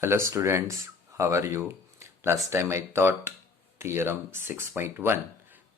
Hello students, how are you? Last time I taught theorem 6.1.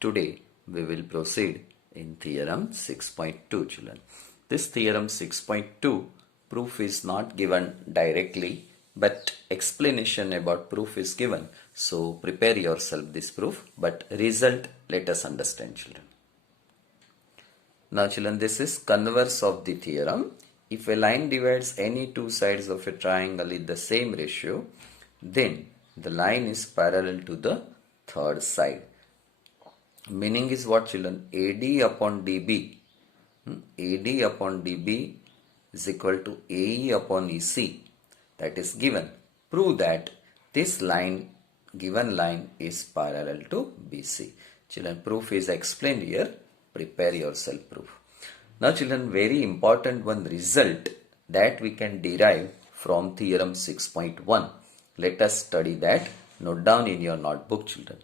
Today we will proceed in theorem 6.2 children. This theorem 6.2 proof is not given directly but explanation about proof is given. So prepare yourself this proof but result let us understand children. Now children, this is converse of the theorem. If a line divides any two sides of a triangle in the same ratio, then the line is parallel to the third side. Meaning is what children? AD upon DB. AD upon DB is equal to AE upon EC. That is given. Prove that this line, given line is parallel to BC. Children, proof is explained here. Prepare yourself proof. Now children, very important one result that we can derive from theorem 6.1. Let us study that. Note down in your notebook children.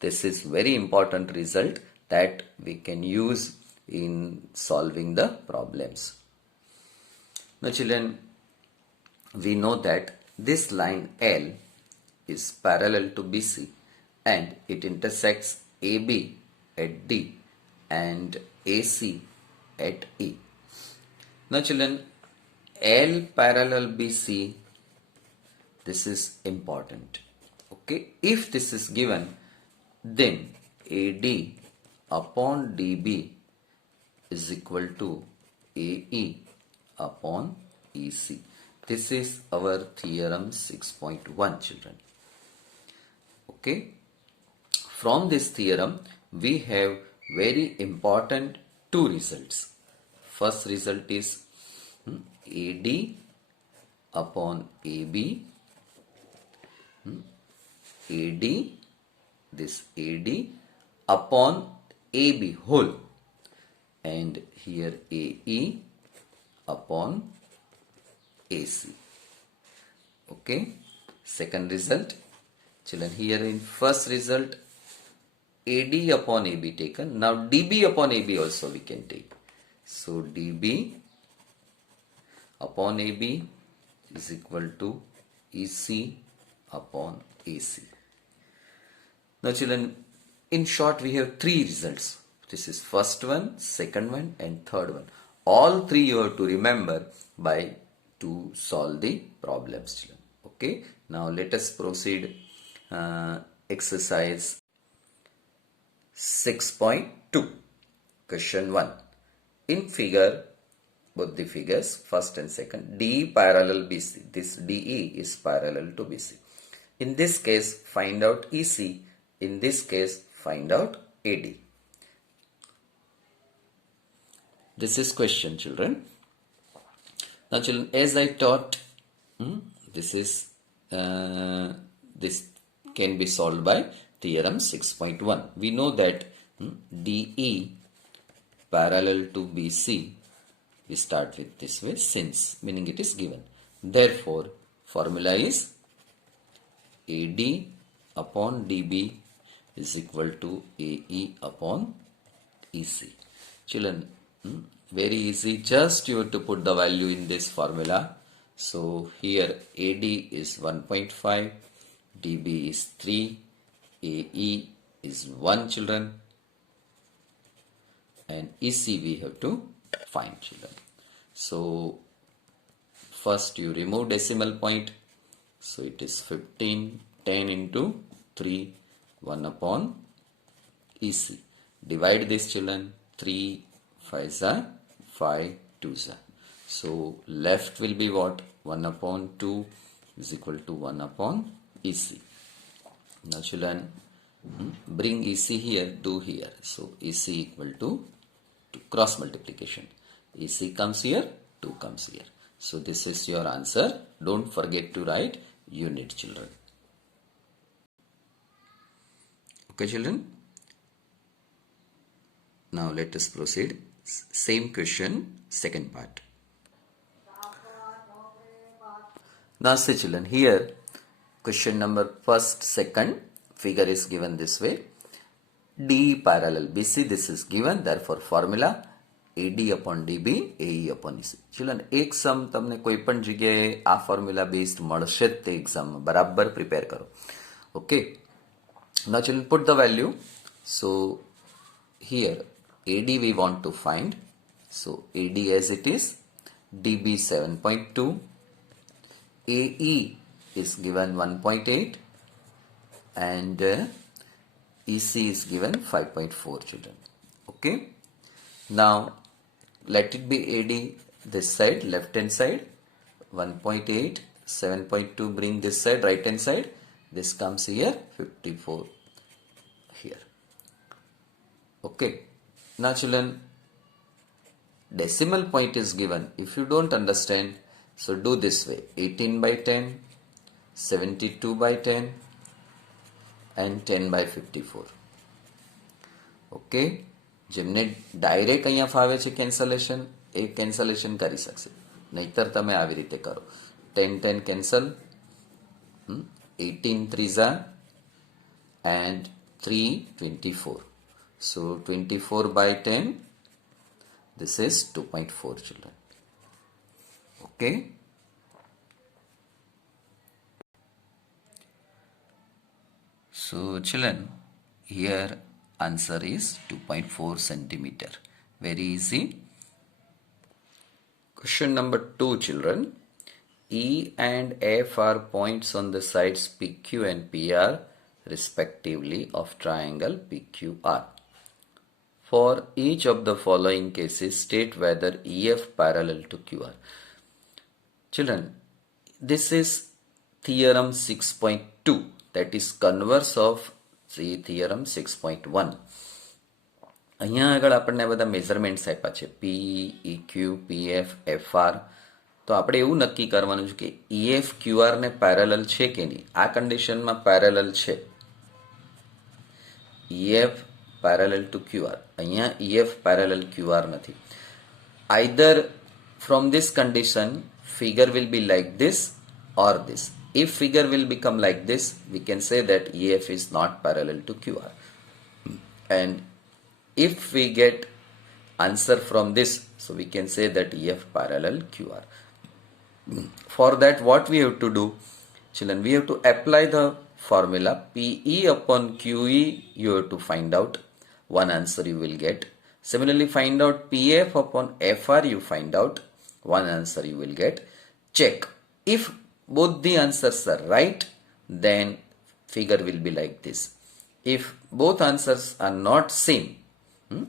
This is very important result that we can use in solving the problems. Now children, we know that this line L is parallel to BC and it intersects AB at D and AC at E. Now children, L parallel BC, this is important. Okay, if this is given, then AD upon DB is equal to AE upon EC. This is our theorem 6.1 children. Okay, from this theorem we have very important two results. First result is AD upon AB, AD, this AD upon AB whole, and here AE upon AC. Okay, second result children, here in first result AD upon AB taken. Now DB upon AB also we can take. So DB upon AB is equal to EC upon AC. Now children, in short we have three results. This is first one, second one and third one. All three you have to remember by to solve the problems children. Okay, now let us proceed exercise 6.2. Question 1. In figure, both the figures, first and second, DE parallel BC. This DE is parallel to BC. In this case, find out EC. In this case, find out AD. This is question, children. Now, children, as I taught, this can be solved by theorem 6.1. We know that DE parallel to BC, we start with this way, since, meaning it is given. Therefore, formula is AD upon DB is equal to AE upon EC. Children, very easy, just you have to put the value in this formula. So here AD is 1.5, DB is 3, AE is 1 children, and EC we have to find children. So first you remove decimal point, so it is 15, 10 into 3, 1 upon EC. Divide this children, 3 5s are 5 2s are. So left will be what? 1 upon 2 is equal to 1 upon EC. Now children, bring EC here, do here. So EC equal to cross multiplication. EC comes here, 2 comes here. So this is your answer. Don't forget to write unit children. Okay children. Now let us proceed. Same question, second part. Now see children, here question number first, second figure is given this way. D parallel BC, this is given, therefore formula AD upon DB AE upon EC. Children એક સમ તમને કોઈ પણ જગ્યાએ આ formula based મળશે જ તે એક્ઝામમાં બરાબર પ્રિપેર કરો. Okay, now children put the value. So here AD we want to find, so AD as it is, DB 7.2, AE is given 1.8 and EC is given 5.4 children. Okay, now let it be AD this side, left hand side, 1.8, 7.2 bring this side, right hand side, this comes here 54 here. Okay, now children, decimal point is given. If you don't understand, so do this way, 18 by 10, 72 by 10 and 10 by 54. Okay, જેમને direct અહીંયા ફાવે છે cancellation એ cancellation કરી શકશે, નહીતર તમે આવી રીતે કરો, 10 10 cancel, 18 3 and 3 24. So 24 by 10, this is 2.4 children. Okay, so children, here answer is 2.4 centimeter. Very easy. Question number 2 children. E and F are points on the sides PQ and PR respectively of triangle PQR. For each of the following cases, state whether EF parallel to QR. Children, this is theorem 6.2, that is converse of the theorem 6.1. અહીંયા આગળ આપણને બધા measurements આપ્યા છે, P, EQ, PF, FR. તો આપણે એવું નક્કી કરવાનું છે કે EF QR ને પેરેલલ છે કે નહીં. આ કન્ડિશનમાં પેરેલલ છે, EF parallel to QR. અહીંયા EF parallel QR નથી. Either from this condition figure will be like this or this. If figure will become like this, we can say that EF is not parallel to QR. And if we get answer from this, so we can say that EF parallel QR. For that, what we have to do, children, we have to apply the formula PE upon QE. You have to find out. One answer you will get. Similarly, find out PF upon FR, you find out. One answer you will get. Check. If both the answers are right, then figure will be like this. If both answers are not same,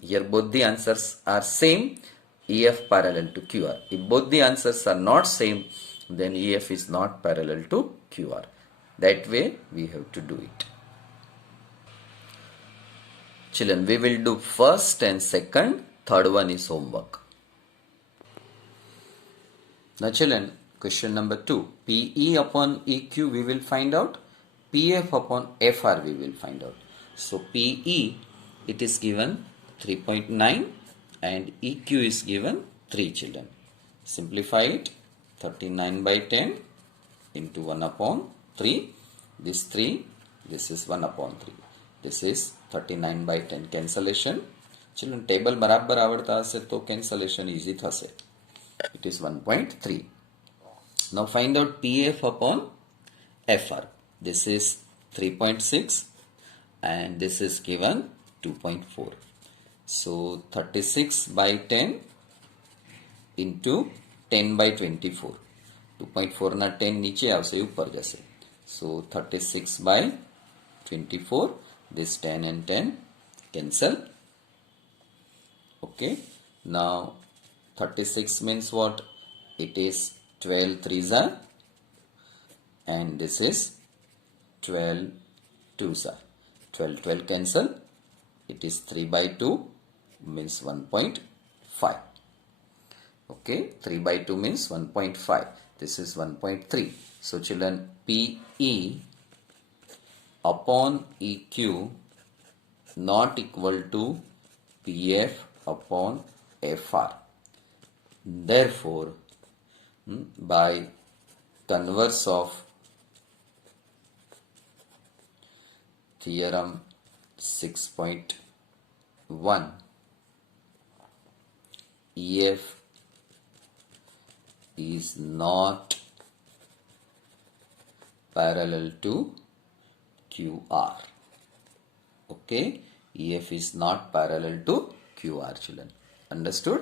here both the answers are same, EF parallel to QR. If both the answers are not same, then EF is not parallel to QR. That way we have to do it. Children, we will do first and second, third one is homework. Now children, question number 2, PE upon EQ we will find out, PF upon FR we will find out. So PE, it is given 3.9 and EQ is given 3 children. Simplify it, 39 by 10 into 1 upon 3, this 3, this is 1 upon 3. This is 39 by 10 cancellation. Children, table બરાબર આવડતા હશે તો cancellation easy થશે. It is 1.3. Now find out PF upon FR. This is 3.6 and this is given 2.4. So 36 by 10 into 10 by 24. 2.4 ના 10 નીચે આવશે, ઉપર જશે. So 36 by 24. This 10 and 10 cancel. Okay, now 36 means what? It is 12 3s are, and this is 12 2s are. 12 12 cancel. It is 3 by 2 means 1.5. Okay, 3 by 2 means 1.5. This is 1.3. So children, PE upon EQ not equal to PF upon FR. Therefore, by converse of theorem 6.1, EF is not parallel to QR. Okay, EF is not parallel to QR, children. Understood?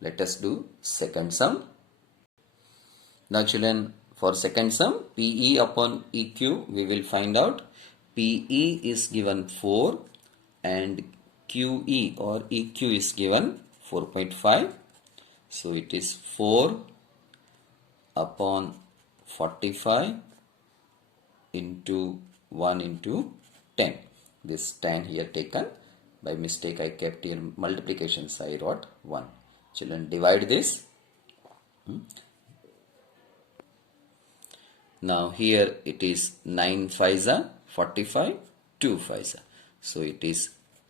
Let us do second sum. Now children, for second sum, PE upon EQ, we will find out. PE is given 4 and QE or EQ is given 4.5. So it is 4 upon 45 into 1 into 10. This 10 here taken. By mistake I kept here multiplication, so I wrote 1. Children, divide this. Now here it is 9 5s are 45, 2 5s are. So it is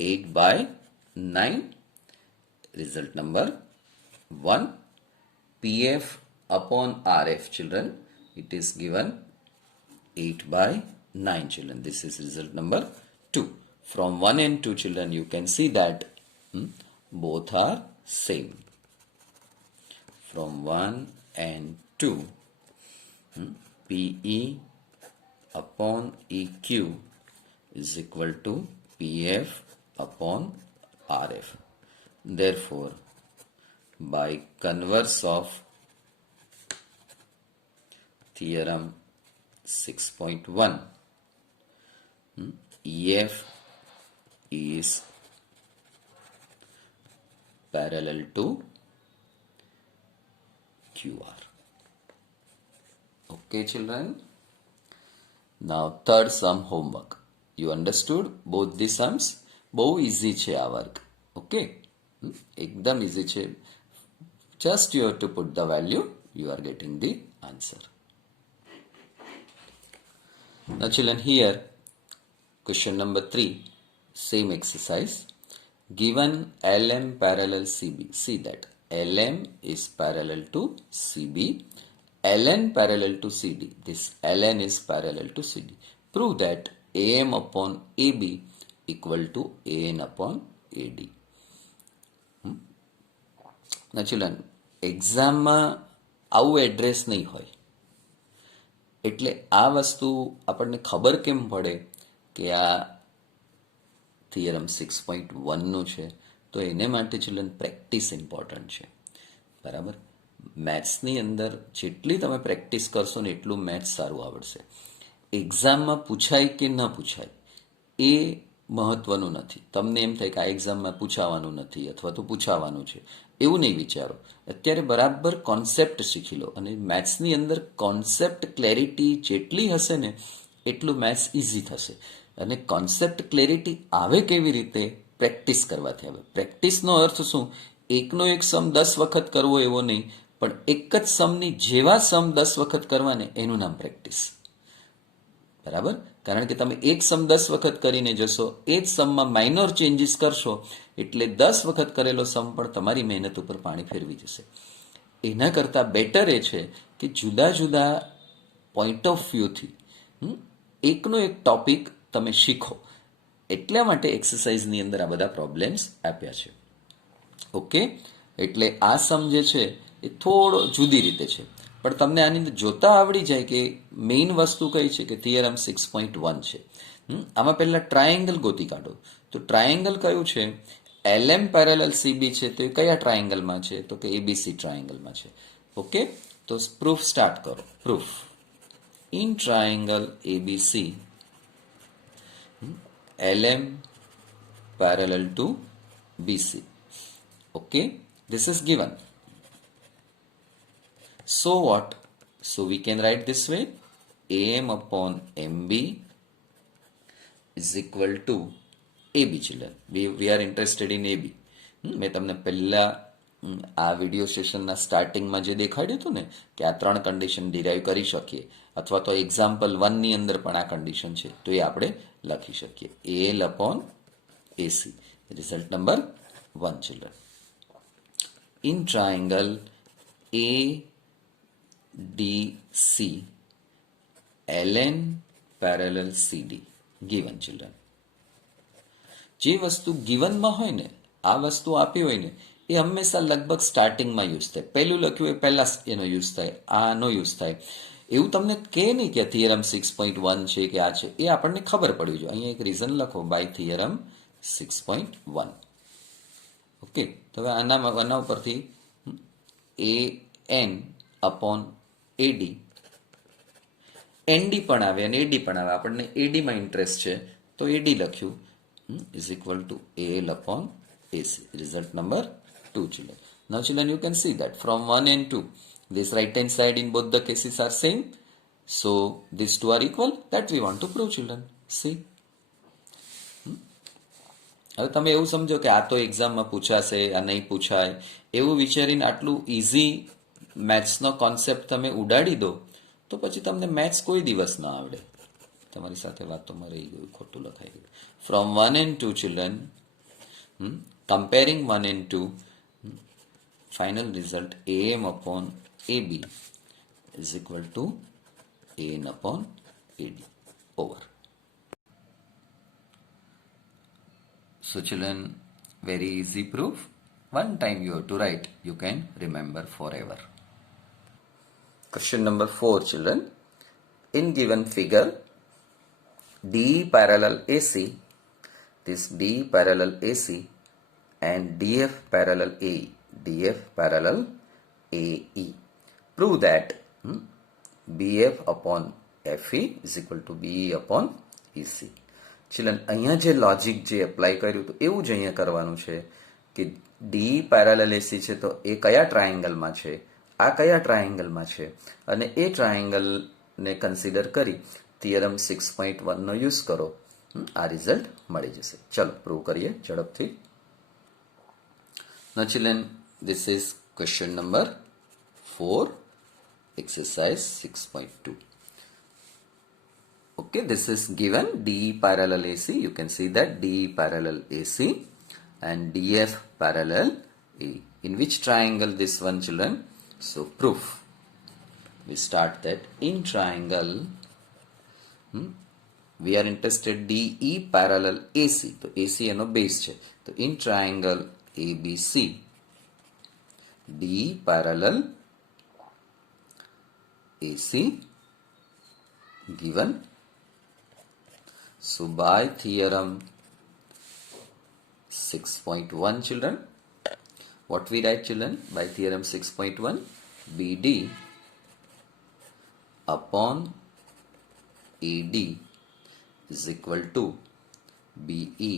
8 by 9. Result number 1. PF upon RF, children, it is given 8 by 9, children. This is result number 2. From 1 and 2, children, you can see that both are same. From 1 and 2, PE upon EQ is equal to PF upon RF. Therefore, by converse of theorem 6.1, EF is parallel to QR. Okay, children. Now third sum homework. You understood both the sums? બહુ easy છે આ work. Okay, એકદમ easy છે. Just you have to put the value, you are getting the answer. Now children, here question number 3, same exercise. Given LM parallel CB, see that LM is parallel to CB, LN parallel to CD. This LN is parallel to CD. Prove that AM upon AB equal to AN upon AD. Now children, એક્ઝામમાં આવું address નહીં હોય, એટલે આ વસ્તુ આપણને ખબર કેમ પડે કે આ થિયરમ 6.1નું છે? તો એને માટે ચિલ્ડ્રન પ્રેક્ટિસ ઇમ્પોર્ટન્ટ છે. બરાબર? મેથ્સની અંદર જેટલી તમે પ્રેક્ટિસ કરશો ને એટલું મેથ્સ સારું આવડશે. એક્ઝામમાં પૂછાય કે ન પૂછાય એ મહત્વનું નથી. તમને એમ થાય કે આ એક્ઝામમાં પૂછાવાનું નથી અથવા તો પૂછાવાનું છે, એવું નહીં વિચારો. અત્યારે બરાબર કોન્સેપ્ટ શીખી લો, અને મેથ્સની અંદર કોન્સેપ્ટ ક્લેરિટી જેટલી હશે ને એટલું મેથ્સ ઇઝી થશે. અને કોન્સેપ્ટ ક્લેરિટી આવે કેવી રીતે? પ્રેક્ટિસ કરવાથી આવે. પ્રેક્ટિસનો અર્થ શું? એકનો એક સમ 10 વખત કરવો એવો નહીં, પણ એક જ સમની જેવા સમ 10 વખત કરવાને એનું નામ પ્રેક્ટિસ. બરાબર? કારણ કે તમે એક સમ 10 વખત કરીને જશો, એ જ સમમાં માઇનોર ચેન્જીસ કરશો, એટલે 10 વખત કરેલો સમ પણ તમારી મહેનત ઉપર પાણી ફેરવી જશે. એના કરતાં બેટર એ છે કે જુદા જુદા પોઈન્ટ ઓફ વ્યૂથી એકનો એક ટોપિક તમે શીખો. એટલા માટે એક્સરસાઇઝની અંદર આ બધા પ્રોબ્લેમ્સ આપ્યા છે. ઓકે, એટલે આ સમ જે છે એ થોડો જુદી રીતે છે, પણ તમને આની અંદર જોતા આવડી જાય કે મેઇન વસ્તુ કઈ છે કે થિયરમ 6.1 છે. આમાં પહેલા ટ્રાયેંગલ ગોતી કાઢો. તો ટ્રાયેંગલ કયું છે? LM પેરેલલ CB છે, તો એ કયા ટ્રાયેંગલમાં છે? તો કે ABC ટ્રાયેંગલમાં છે. ઓકે, તો પ્રૂફ સ્ટાર્ટ કરો. Proof in triangle ABC LM parallel to BC. Okay, this is given. So what? So we can write this way: AM upon MB is equal to AB. Children, we are interested in AB. મેં તમને પહેલા આ video સેશનના સ્ટાર્ટિંગમાં જે દેખાડ્યું હતું ને કે આ 3 કન્ડિશન ડિરાઈવ કરી શકીએ, અથવા તો એક્ઝામ્પલ 1ની અંદર પણ આ કન્ડિશન છે, તો એ આપણે લખી શકીએ. AL upon AC. Result number 1, children. In triangle ADC, LN parallel CD given, children. જે વસ્તુ ગિવનમાં હોય ને, આ વસ્તુ આપી હોય ને, એ હંમેશા લગભગ સ્ટાર્ટિંગમાં યુઝ થાય. પહેલું લખ્યું એ પહેલા એનો યુઝ થાય, આનો યુઝ થાય. એવું તમને કહે નહીં કે થિયરમ 6.1 છે કે આ છે, એ આપણને ખબર પડવી જોઈએ. અહીંયા એક રીઝન લખો, બાય થિયરમ 6.1. ઓકે, તો હવે આના ઉપરથી AN અપોન AD, ND પણ આવે અને AD પણ આવે. આપણને AD માં ઇન્ટરેસ્ટ છે તો AD લખ્યું, is equal to AL upon AC. Result number 2, children. Now children, you can see that from 1 and 2, this right hand side in both the cases are same. So these two are equal. That we want to prove, children. See. હવે તમે એવું સમજો કે આ તો એક્ઝામમાં પૂછાશે, આ નહીં પૂછાય, એવું વિચારીને આટલું ઇઝી મેથ્સનો કોન્સેપ્ટ તમે ઉડાડી દો તો પછી તમને મેથ્સ કોઈ દિવસ ના આવડે. તમારી સાથે વાતોમાં રહી ગયું, ખોટું લખાઈ ગયું. From 1 and 2, children, comparing 1 and 2, final result AM upon AB is equal to AN upon AD. Over. So children, very easy proof. One time you have to write, you can remember forever. Question number 4, children. In given figure, DE parallel AC, this DE parallel AC and DF parallel AE, DF parallel AE. Prove that BF upon FE is equal to BE upon EC. Children, અહીંયા જે logic જે apply કર્યું હતું એવું જ અહીંયા કરવાનું છે કે ડી પેરેલલ એસી છે તો એ કયા ટ્રાયેંગલમાં છે, આ કયા ટ્રાયેંગલમાં છે, અને એ ટ્રાયેંગલને કન્સિડર કરી થિયરમ 6.1 નો યુઝ કરો, આ રિઝલ્ટ મળી જશે. ચલો પ્રૂવ કરીએ ઝડપથી. Now children, this is question number 4, exercise 6.2. Okay, this is given DE parallel AC. You can see that DE parallel AC and DF parallel A. In which triangle this one, children? So proof. We start that in triangle. We are interested DE parallel AC. So AC એનો base છે. તો in triangle ABC, DE parallel AC given. So by theorem 6.1, children, what we write, children, by theorem 6.1, BD upon AD is equal to BE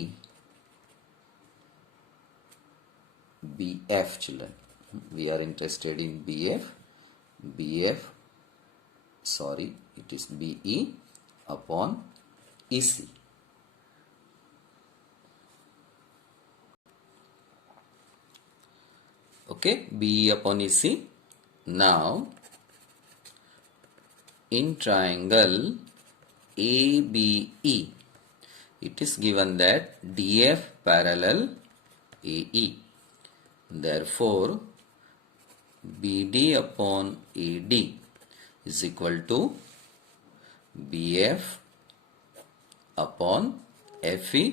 BF, children. We are interested in BF, sorry, it is BE upon EC. Okay, BE upon EC. Now, in triangle ABE, it is given that DF parallel AE. Therefore, BD upon AD is equal to BF upon FE.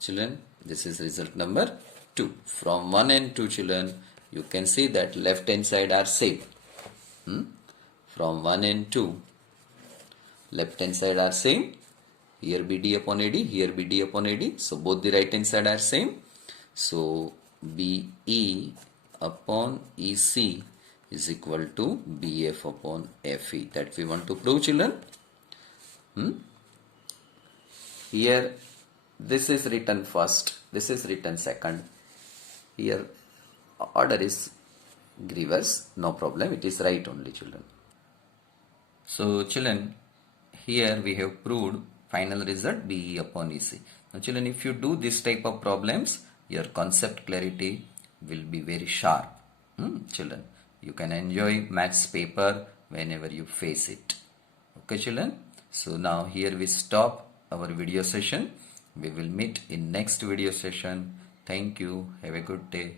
Children, this is result number 2. From 1 and 2, children, you can see that left hand side are same. From 1 and 2, left hand side are same. Here BD upon AD, here BD upon AD. So both the right hand side are same. So BE upon EC is equal to BF upon FE. That we want to prove, children. Here this is written first, this is written second. Here order is reverse, no problem, it is right only, children. So children, here we have proved final result BE upon EC. Now children, if you do this type of problems, your concept clarity will be very sharp. Children, you can enjoy maths paper whenever you face it. Okay, children. So now here we stop our video session. We will meet in next video session. Thank you. Have a good day.